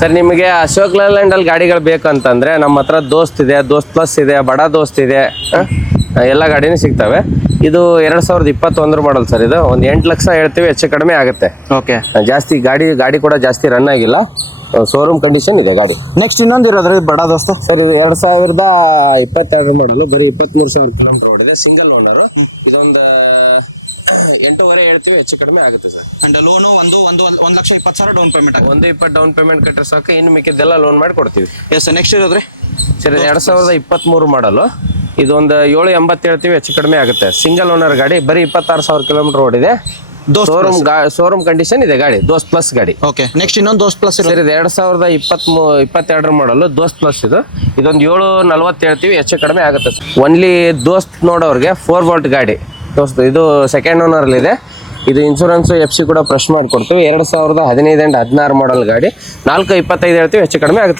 Sir ನಿಮಗೆ Ashok Layland ಅಲ್ಲಿ ಗಾಡಿಗಳು ಬೇಕಂತಂದ್ರೆ ನಮ್ಮ ಹತ್ರ ದೋಸ್ತ್ ಇದೆ, ದೋಸ್ತ್ ಪ್ಲಸ್ ಇದೆ, ಬಡ ದೋಸ್ತ್ ಇದೆ, ಎಲ್ಲ ಗಾಡಿನೂ ಸಿಗ್ತವೆ. ಇದು 2021 ಮಾಡಲ್ ಸರ್. ಇದು ಒಂದು 8 ಲಕ್ಷ ಹೇಳ್ತೀವಿ, ಹೆಚ್ಚು ಕಡಿಮೆ ಆಗುತ್ತೆ. ಓಕೆ, ಜಾಸ್ತಿ ಗಾಡಿ ಕೂಡ ಜಾಸ್ತಿ ರನ್ ಆಗಿಲ್ಲ, ಶೋರೂಮ್ ಕಂಡೀಷನ್ ಇದೆ ಗಾಡಿ. ನೆಕ್ಸ್ಟ್ ಇನ್ನೊಂದು ಇರೋದ್ರಿ ಬಡ ದೋಸ್ತು ಸರ್ ಇದು 2022 ಮಾಡಲು, ಬರೀ 23,000 ಕಿಲೋಮೀಟರ್ ಓಡಿದೆ, ಸಿಂಗಲ್ ಓನರ್. ಇದೊಂದು 8.5 ಹೇಳ್ತೀವಿ, ಹೆಚ್ಚು ಕಡಿಮೆ ಆಗುತ್ತೆ sir. And loan 1,20,000 down payment ಆಗುತ್ತೆ. 1,20,000 ಡೌನ್ ಪೇಮೆಂಟ್ ಕಟ್ಟರೆ ಸಾಕು, ಇನ್ನು ಮಿಕ್ಕಿದ್ದೆಲ್ಲ ಲೋನ್ ಮಾಡಿ ಕೊಡ್ತೀವಿ. ಎಸ್ ನೆಕ್ಸ್ಟ್ ಇರೋದ್ರಿ ಸರ್ 2023 ಮಾಡಲು, ಇದೊಂದು 780 ಹೇಳ್ತೀವಿ, ಹೆಚ್ಚು ಕಡಿಮೆ ಆಗುತ್ತೆ. ಸಿಂಗಲ್ ಓನರ್ ಗಾಡಿ, ಬರೀ 26,000 ಕಿಲೋಮೀಟರ್ ಓಡಿದೆ, ಶೋರೂಮ್ ಕಂಡೀಷನ್ ಇದೆ ಗಾಡಿ, ದೋಸ್ತ್ ಪ್ಲಸ್ ಗಾಡಿ. ಓಕೆ, ನೆಕ್ಸ್ಟ್ ಇನ್ನೊಂದು ದೋಸ್ತ್ ಪ್ಲಸ್ ಸರ್ ಇದು 2022 ಮಾಡಲು, ದೋಸ್ತ್ ಪ್ಲಸ್. ಇದೊಂದು 740 ಹೇಳ್ತೀವಿ, ಹೆಚ್ಚು ಕಡಿಮೆ ಆಗುತ್ತೆ. ಓನ್ಲಿ ದೋಸ್ತ್ ನೋಡೋರಿಗೆ 4 ವೋಲ್ಟ್ ಗಾಡಿ ದೋಸ್ತ್. ಇದು ಸೆಕೆಂಡ್ ಓನರ್ ಇದೆ. ಇದು ಇನ್ಶೂರೆನ್ಸ್ FC ಕೂಡ ಫ್ರೆಶ್ ಮಾಡಿ ಕೊಡ್ತೀವಿ. 2015 ಅಂಡ್ 16 ಮಾಡಲ್ ಗಾಡಿ, 425 ಹೇಳ್ತೀವಿ, ಹೆಚ್ಚು ಕಡಿಮೆ ಆಗುತ್ತೆ.